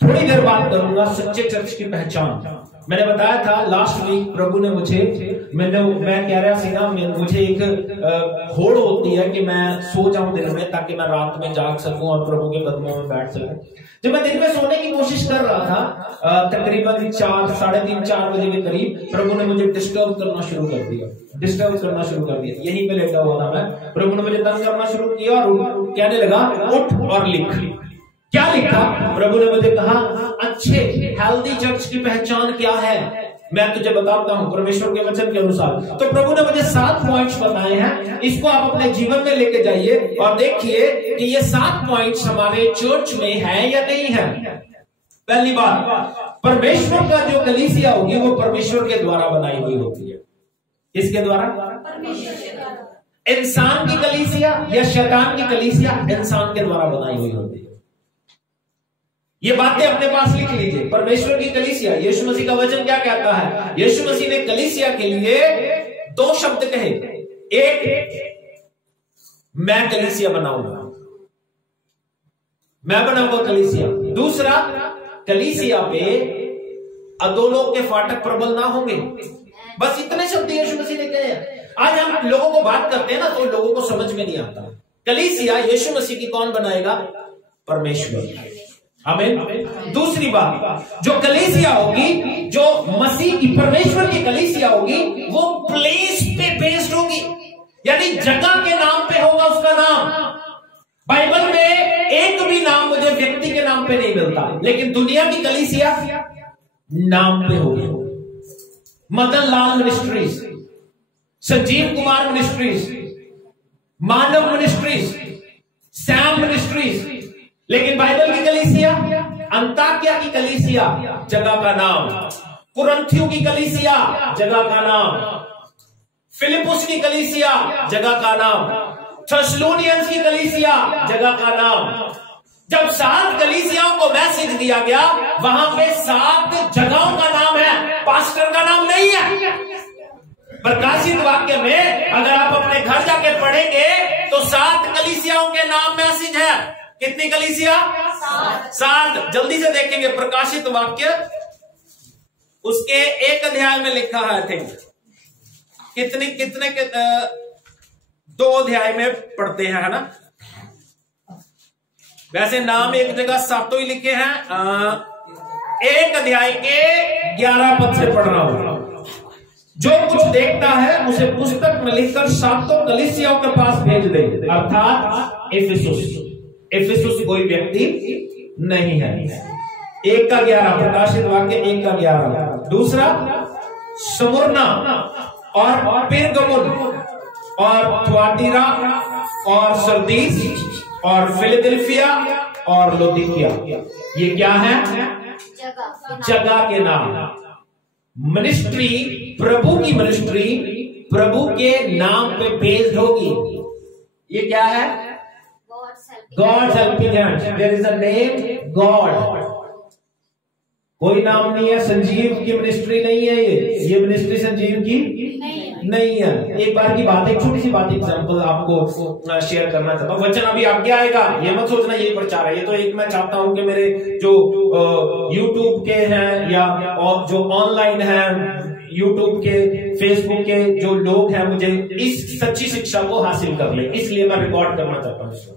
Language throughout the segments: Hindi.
थोड़ी देर बात करूंगा सच्चे चर्च की पहचान। मैंने बताया था लास्ट वीक प्रभु ने मुझे मैं कह रहा सी ना, मुझे एक होड़ होती है कि मैं सो जाऊं दिन में ताकि मैं रात में जाग सकूं और प्रभु के कदमों में बैठ सकूं। जब मैं दिन में सोने की कोशिश कर रहा था तकरीबन 4, साढ़े 3, 4 बजे के करीब प्रभु ने मुझे डिस्टर्ब करना शुरू कर दिया। यहीं पे लेटा हुआ था मैं, प्रभु ने मुझे तंग करना शुरू किया और कहने लगा उठ और लिख। क्या लिखा? प्रभु ने मुझे कहा अच्छे हेल्दी चर्च की पहचान क्या है, मैं तुझे बताता हूं परमेश्वर के वचन के अनुसार। तो प्रभु ने मुझे 7 पॉइंट्स बताए हैं, इसको आप अपने जीवन में लेके जाइए और देखिए कि ये 7 पॉइंट्स हमारे चर्च में है या नहीं है। पहली बात, परमेश्वर का जो कलीसिया होगी वो परमेश्वर के द्वारा बनाई हुई होती है। किसके द्वारा? परमेश्वर के द्वारा। इंसान की कलीसिया या शैतान की कलीसिया इंसान के द्वारा बनाई हुई होती है। ये बातें अपने पास लिख लीजिए। परमेश्वर की कलीसिया, यीशु मसीह का वचन क्या कहता है? यीशु मसीह ने कलीसिया के लिए 2 शब्द कहे। एक, मैं कलीसिया बनाऊंगा, मैं बनाऊंगा कलीसिया। दूसरा, कलीसिया पे अधोलोक के फाटक प्रबल ना होंगे। बस इतने शब्द यीशु मसीह ने कहे। आज हम लोगों को बात करते हैं ना तो लोगों को समझ में नहीं आता। कलीसिया यीशु मसीह की कौन बनाएगा? परमेश्वर। आमीन। दूसरी बात, जो कलीसिया होगी, जो मसीह की परमेश्वर की कलीसिया होगी, वो प्लेस पे बेस्ड होगी, यानी जगह के नाम पे होगा उसका नाम। बाइबल में एक भी नाम मुझे व्यक्ति के नाम पे नहीं मिलता, लेकिन दुनिया की कलीसिया नाम पे होगी। मदन लाल मिनिस्ट्रीज, संजीव कुमार मिनिस्ट्रीज, मानव मिनिस्ट्रीज, सैम मिनिस्ट्रीज। लेकिन बाइबल की कलीसिया, अंताकिया की कलीसिया, जगह का नाम। कुरंथियों की कलीसिया, जगह का नाम। फिलिपुस की कलीसिया, जगह का नाम। थेसलोनियंस की कलीसिया, जगह का नाम। जब 7 कलीसियाओं को मैसेज दिया गया, वहां पे 7 जगहों का नाम है, पास्टर का नाम नहीं है। प्रकाशित वाक्य में अगर आप अपने घर जाके पढ़ेंगे तो 7 कलीसियाओं के नाम मैसेज है। कितनी कलीसिया? 7। जल्दी से देखेंगे प्रकाशित वाक्य, उसके 1 अध्याय में लिखा है। थिंक कितने 2 अध्याय में पढ़ते हैं, है ना? वैसे नाम एक जगह 7 ही लिखे हैं। 1 अध्याय के 11 पद से पढ़ रहा हूं। जो कुछ देखता है उसे पुस्तक में लिखकर 7 कलीसियाओं के पास भेज दे, अर्थात इफिसुस कोई व्यक्ति नहीं है। 1 का 11, प्रकाशित वाक्य 1 का 11। दूसरा, स्मुरना और पेरगमुन और थुआतीरा और सरदीस और फिलाडेल्फिया और लौदीकिया, ये क्या है? जगह के नाम। मिनिस्ट्री, प्रभु की मिनिस्ट्री प्रभु के नाम पे बेस्ड होगी। ये क्या है? God's helping hand. There is a name God. कोई नाम नहीं है। संजीव की मिनिस्ट्री नहीं है ये मिनिस्ट्री संजीव की नहीं है। एक बार की बात, एक छोटी सी बात, एग्जांपल आपको शेयर करना चाहता हूँ। वचन अभी आगे आएगा, ये मत सोचना ये प्रचार है। ये तो एक मैं चाहता हूं कि मेरे जो YouTube के हैं या और जो ऑनलाइन है, YouTube के, Facebook के जो लोग हैं, मुझे इस सच्ची शिक्षा को हासिल कर ले, इसलिए मैं रिकॉर्ड करना चाहता हूँ इसको।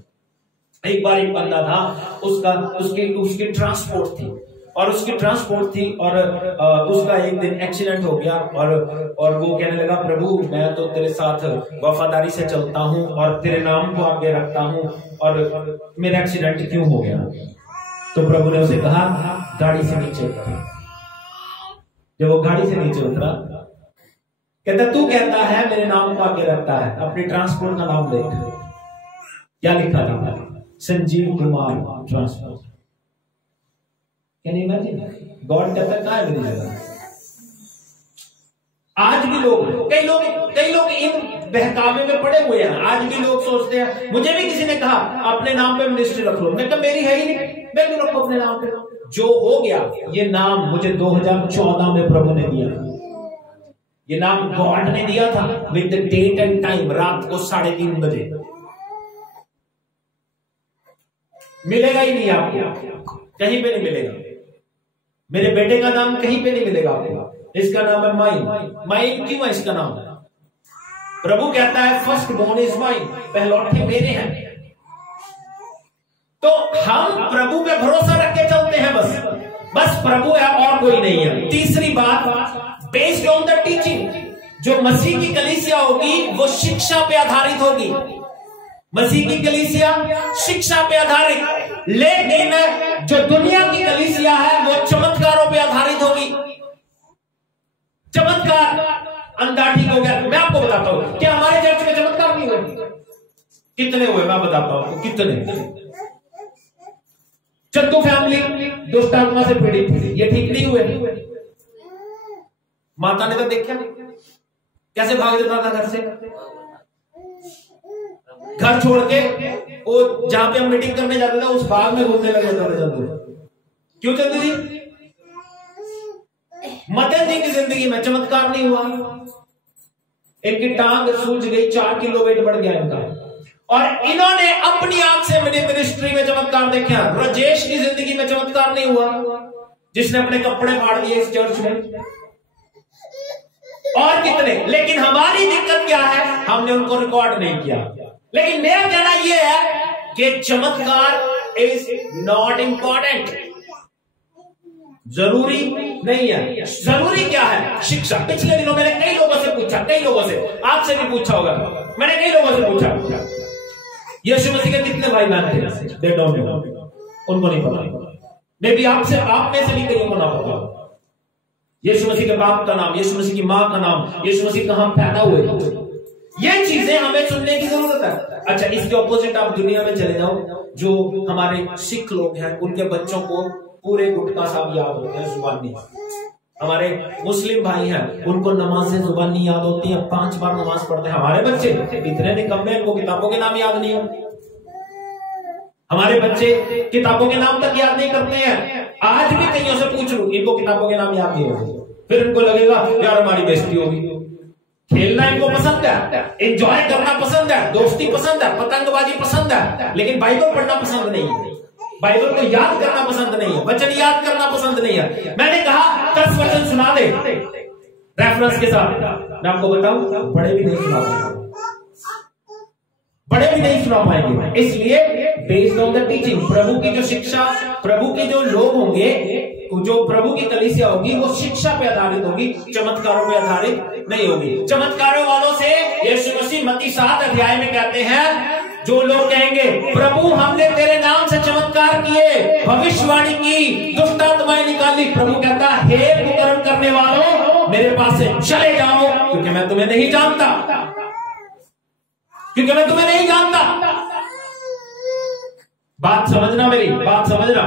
एक बार एक बंदा था, उसकी ट्रांसपोर्ट थी और उसका एक दिन एक्सीडेंट हो गया और वो कहने लगा, प्रभु मैं तो तेरे साथ वफादारी से चलता हूं और तेरे नाम को आगे रखता हूं और मेरा एक्सीडेंट क्यों हो गया? तो प्रभु ने उसे कहा, गाड़ी से नीचे उतर। जब वो गाड़ी से नीचे उतरा, कहता तू कहता है मेरे नाम को आगे रखता है, अपनी ट्रांसपोर्ट का नाम देख, क्या लिखा था? Sanjeev Kumar transport. Can you imagine? God कहता है कहां है मेरी जगह? आज भी कई लोग इन बहकावे में पड़े हुए हैं। आज भी लोग सोचते हैं, मुझे भी किसी ने कहा अपने नाम पे मिनिस्ट्री रख लो, मैं कहा मेरी है ही नहीं, मैं क्यों रखूं अपने नाम पे? जो हो गया, ये नाम मुझे 2014 में प्रभु ने दिया। ये नाम गॉड ने दिया था with the date and time, रात को 3:30 बजे। मिलेगा ही नहीं आपको। कहीं पे नहीं मिलेगा। मेरे बेटे का नाम कहीं पे नहीं मिलेगा आपको। इसका नाम है माइन। माइन क्यों है इसका नाम? प्रभु कहता है फर्स्ट बोर्न इज माइन, पहलौठे मेरे हैं। तो हम प्रभु पे भरोसा रख के चलते हैं, बस प्रभु है और कोई नहीं है। तीसरी बात, बेस्ड ऑन द टीचिंग, जो मसीह की कलीसिया होगी वो शिक्षा पे आधारित होगी। मसीह की कलीसिया शिक्षा पे आधारित, लेकिन जो दुनिया की कलीसिया है वो चमत्कारों पे आधारित होगी। चमत्कार, अंधा ठीक हो गया। मैं आपको बताता हूं कि हमारे चर्च में चमत्कार नहीं हुए। कितने हुए मैं बताता हूं आपको, कितने। चंदू फैमिली दुष्ट आत्मा से पीड़ित थी, ये ठीक नहीं हुए। माता ने तो देखा कैसे भाग जाता था घर से, घर छोड़ के वो जहां पे हम मीटिंग करने जाते थे उस बाग में घूमने लग जाता था चंदू। क्यों चंदू जी? मदन जी की जिंदगी में चमत्कार नहीं हुआ। इनकी टांग सूज गई, 4 किलो वेट बढ़ गया इनका, और इन्होंने अपनी आंख से मेरी मिनिस्ट्री में चमत्कार देखा। राजेश की जिंदगी में चमत्कार नहीं हुआ, जिसने अपने कपड़े फाड़ दिए इस चर्च में, और कितने। लेकिन हमारी दिक्कत क्या है, हमने उनको रिकॉर्ड नहीं किया। लेकिन मेरा कहना यह है कि चमत्कार इज नॉट इंपॉर्टेंट, जरूरी नहीं है। जरूरी क्या है? शिक्षा। पिछले दिनों मैंने कई लोगों से पूछा, कई लोगों से, आपसे भी पूछा होगा, मैंने कई लोगों से पूछा यीशु मसीह के कितने भाई बहन थे? दे डोंट नो, उनको नहीं पता। मे बी आपसे, आप में से भी कईयों को ना पता। यीशु मसीह के बाप का नाम, यीशु मसीह की मां का नाम, यीशु मसीह कहां पैदा हुए, ये चीजें हमें सुनने की जरूरत है। अच्छा, इसके ऑपोजिट आप दुनिया में चले जाओ, जो हमारे सिख लोग हैं उनके बच्चों को पूरे गुटका साहब याद होते हैं जुबानी। हमारे मुस्लिम भाई हैं उनको नमाजें जुबानी याद होती है, 5 बार नमाज पढ़ते हैं। हमारे बच्चे इतने निकम्मे, इनको किताबों के नाम याद नहीं होते। हमारे बच्चे किताबों के नाम तक याद नहीं करते हैं। आज भी कईयों से पूछ लूं, इनको किताबों के नाम याद नहीं होते। फिर इनको लगेगा यार हमारी बेइज्जती होगी। खेलना इनको पसंद है, एंजॉय करना पसंद है, दोस्ती पसंद है, पतंगबाजी पसंद है, लेकिन बाइबल पढ़ना पसंद नहीं है, बाइबल को याद करना पसंद नहीं है, वचन याद करना पसंद नहीं है। मैंने कहा 10 वचन सुना दे रेफरेंस के साथ। मैं आपको बताऊं, बड़े भी नहीं सुना पाएंगे, बड़े भी नहीं सुना पाएंगे। इसलिए बेस्ड ऑन द टीचिंग, प्रभु की जो शिक्षा, प्रभु के जो लोग होंगे, जो प्रभु की कलीसिया होगी वो शिक्षा पे आधारित होगी, चमत्कारों पे आधारित नहीं होगी। चमत्कारों वालों से यीशु मसीह मत्ती 7 अध्याय में कहते हैं, जो लोग कहेंगे प्रभु हमने तेरे नाम से चमत्कार किए, भविष्यवाणी की, दुष्ट आत्माएं निकाली, प्रभु कहता हे कुकर्म करने वालों मेरे पास से चले जाओ, क्योंकि मैं तुम्हें नहीं जानता, क्योंकि मैं तुम्हें नहीं जानता। बात समझना, मेरी बात समझना।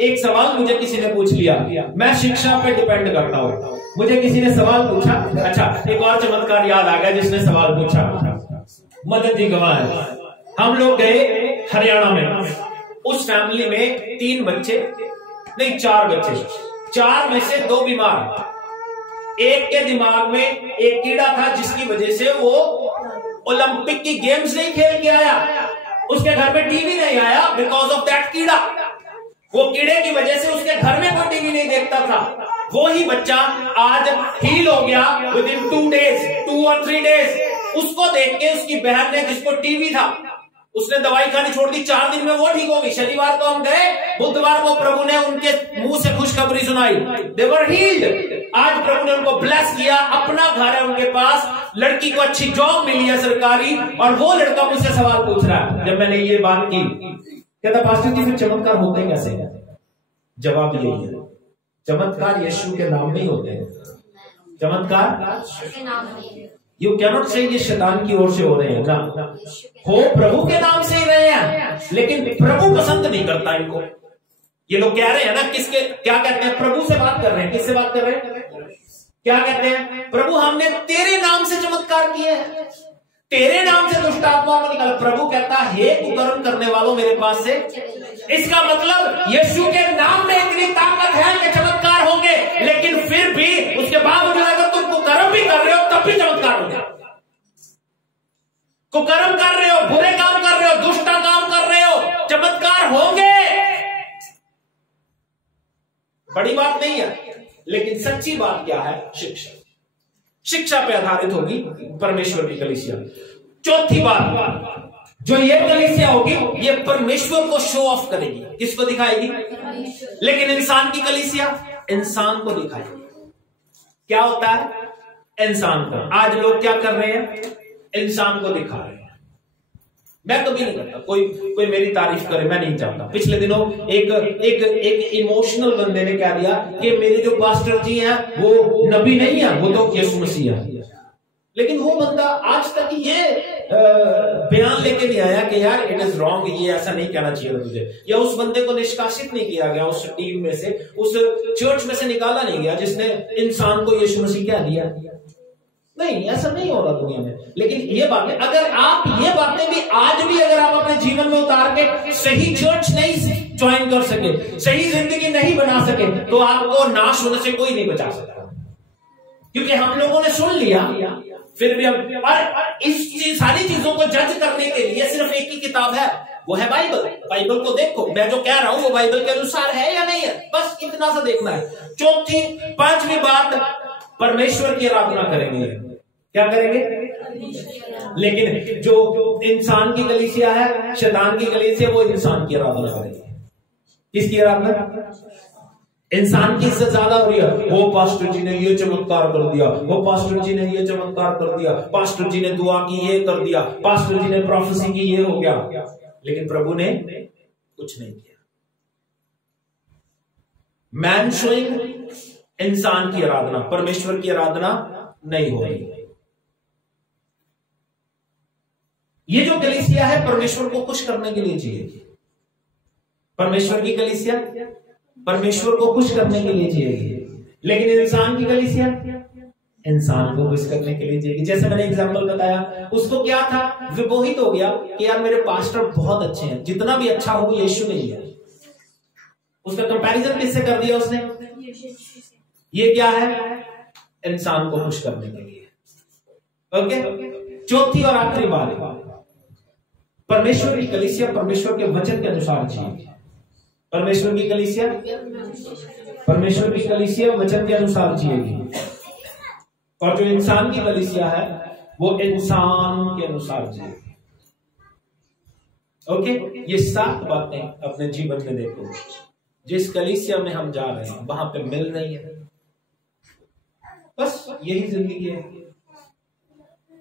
एक सवाल मुझे किसी ने पूछ लिया, मैं शिक्षा पे डिपेंड करता हूं। मुझे किसी ने सवाल पूछा, अच्छा एक और चमत्कार याद आ गया जिसने सवाल पूछा, मदन जी गवाह है। हम लोग गए हरियाणा में, उस फैमिली में 3 बच्चे, नहीं 4 बच्चे, 4 में से 2 बीमार। एक के दिमाग में एक कीड़ा था जिसकी वजह से वो ओलंपिक की गेम्स नहीं खेल के आया, उसके घर में टीवी नहीं आया बिकॉज ऑफ दैट कीड़ा। वो कीड़े की वजह से उसके घर में कोई टीवी नहीं देखता था। वो ही बच्चा आज हील हो गया विद इन 2 डेज, 2 और 3 डेज। उसको देख के उसकी बहन ने, जिसको टीवी था, उसने दवाई खानी छोड़ दी, 4 दिन में वो ठीक हो गई। शनिवार को हम गए, बुधवार को प्रभु ने उनके मुंह से खुशखबरी सुनाई, दे वर हील्ड। आज प्रभु ने उनको ब्लेस किया, अपना घर है उनके पास, लड़की को अच्छी जॉब मिली है सरकारी, और वो लड़का मुझसे सवाल पूछ रहा है जब मैंने ये बात की, कहता पास्टर जी फिर चमत्कार होते कैसे हैं? जवाब यही है, चमत्कार यीशु के नाम में ही होते हैं। चमत्कार यू कैनॉट से ये शैतान की ओर से हो रहे हैं ना, हो प्रभु के नाम से ही रहे हैं, लेकिन प्रभु पसंद नहीं करता इनको। ये लोग कह रहे हैं ना, किसके क्या कहते हैं, प्रभु से बात कर रहे हैं, किससे बात कर रहे हैं, क्या कहते हैं, प्रभु हमने तेरे नाम से चमत्कार किए हैं, तेरे नाम से दुष्ट आत्माओं को निकाला। प्रभु कहता हे कुकर्म करने वालों मेरे पास से। इसका मतलब यीशु के नाम में इतनी ताकत है कि चमत्कार होंगे, लेकिन फिर भी उसके बावजूद अगर तुम कुकर्म भी कर रहे हो तब भी चमत्कार होंगे। कुकर्म कर रहे हो, बुरे काम कर रहे हो, दुष्ट काम कर रहे हो, चमत्कार होंगे। बड़ी बात नहीं है, लेकिन सच्ची बात क्या है? शिक्षा। शिक्षा पे आधारित होगी परमेश्वर की कलीसिया। चौथी बात, जो ये कलीसिया होगी ये परमेश्वर को शो ऑफ करेगी। किसको दिखाएगी? लेकिन इंसान की कलीसिया इंसान को दिखाएगी। क्या होता है? इंसान को। आज लोग क्या कर रहे हैं? इंसान को दिखा रहे हैं। मैं कभी नहीं करता, कोई मेरी तारीफ करे, मैं नहीं चाहता। पिछले दिनों एक इमोशनल बंदे ने क्या दिया कि मेरे जो पास्टर जी हैं वो नबी नहीं है, वो तो यीशु मसीह है। लेकिन वो बंदा आज तक ये बयान लेके नहीं आया कि यार इट इज रॉन्ग, ये ऐसा नहीं कहना चाहिए तुझे, या उस बंदे को निष्कासित नहीं किया गया उस टीम में से, उस चर्च में से निकाला नहीं गया जिसने इंसान को यीशु मसीह कह दिया। नहीं, ऐसा नहीं हो रहा दुनिया में। लेकिन ये बातें, अगर आप ये बातें भी आज भी अगर आप अपने जीवन में उतार के सही चर्च नहीं ज्वाइन कर सके, सही जिंदगी नहीं बना सके, तो आपको नाश होने से कोई नहीं बचा सकता। क्योंकि हम लोगों ने सुन लिया, फिर भी हम, और इस सारी चीजों को जज करने के लिए सिर्फ एक ही किताब है, वो है बाइबल। बाइबल को देखो, मैं जो कह रहा हूं वो बाइबल के अनुसार है या नहीं है, बस इतना सा देखना है। चौथी, पांचवी बात, परमेश्वर की आराधना करेंगे। क्या करेंगे? लेकिन जो इंसान की कलीसिया है, शैतान की कलीसिया, वो इंसान की आराधना करेंगे। किसकी आराधना? इंसान की इज्जत ज्यादा हो रही है। वो पास्टर जी ने ये चमत्कार कर दिया, वो पास्टर जी ने ये चमत्कार कर दिया, पास्टर जी ने दुआ की ये कर दिया, पास्टर जी ने प्रोफेसी की ये हो गया। लेकिन प्रभु ने कुछ नहीं किया। मैन शोइंग, इंसान की आराधना, परमेश्वर की आराधना नहीं हो रही। ये जो कलीसिया है परमेश्वर को खुश करने के लिए जिएगी। परमेश्वर की कलीसिया परमेश्वर को खुश करने के लिए जिएगी। लेकिन इंसान की कलीसिया इंसान को खुश करने के लिए जिएगी। जैसे मैंने एग्जांपल बताया, उसको क्या था, विमोहित हो गया कि यार मेरे पास्टर बहुत अच्छे हैं, जितना भी अच्छा हो यीशु नहीं है। उसका कंपैरिजन किससे कर दिया उसने? ये क्या है? इंसान को खुश करने के लिए। ओके, चौथी और आखिरी बात, परमेश्वर की कलीसिया परमेश्वर के वचन के अनुसार जिएगी। परमेश्वर की कलीसिया वचन के अनुसार जिएगी। और जो इंसान की कलीसिया है वो इंसान के अनुसार जिएगी। ओके, ये 7 बातें अपने जीवन में देखो। जिस कलीसिया में हम जा रहे हैं वहां पे मिल नहीं है, बस यही जिंदगी है,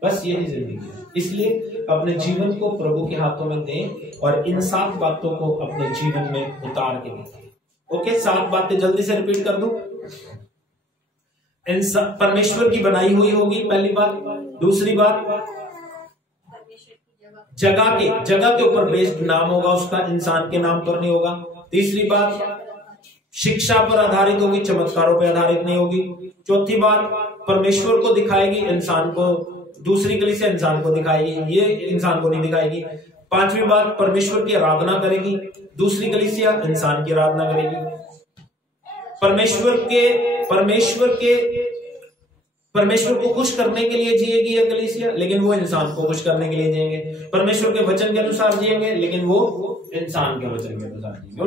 बस यही जिंदगी है। इसलिए अपने जीवन को प्रभु के हाथों में दें और इन 7 बातों को अपने जीवन में उतार के देखें। ओके, 7 बातें जल्दी से रिपीट कर दूं। परमेश्वर की बनाई हुई होगी, पहली बात। दूसरी बात, जगह के ऊपर बेस्ड नाम होगा उसका, इंसान के नाम पर नहीं होगा। तीसरी बात, शिक्षा पर आधारित होगी, चमत्कारों पर आधारित नहीं होगी। चौथी बात, परमेश्वर को दिखाएगी, इंसान को, दूसरी कलीसिया इंसान को दिखाएगी, ये इंसान को नहीं दिखाएगी। पांचवी बात, परमेश्वर की आराधना करेगी, दूसरी कलीसिया इंसान की आराधना करेगी। परमेश्वर को खुश करने के लिए जिएगी ये कलीसिया, लेकिन वो इंसान को खुश करने के लिए जिएंगे। परमेश्वर के वचन के अनुसार जिएंगे, लेकिन वो इंसान के वचन के अनुसार जिएंगे।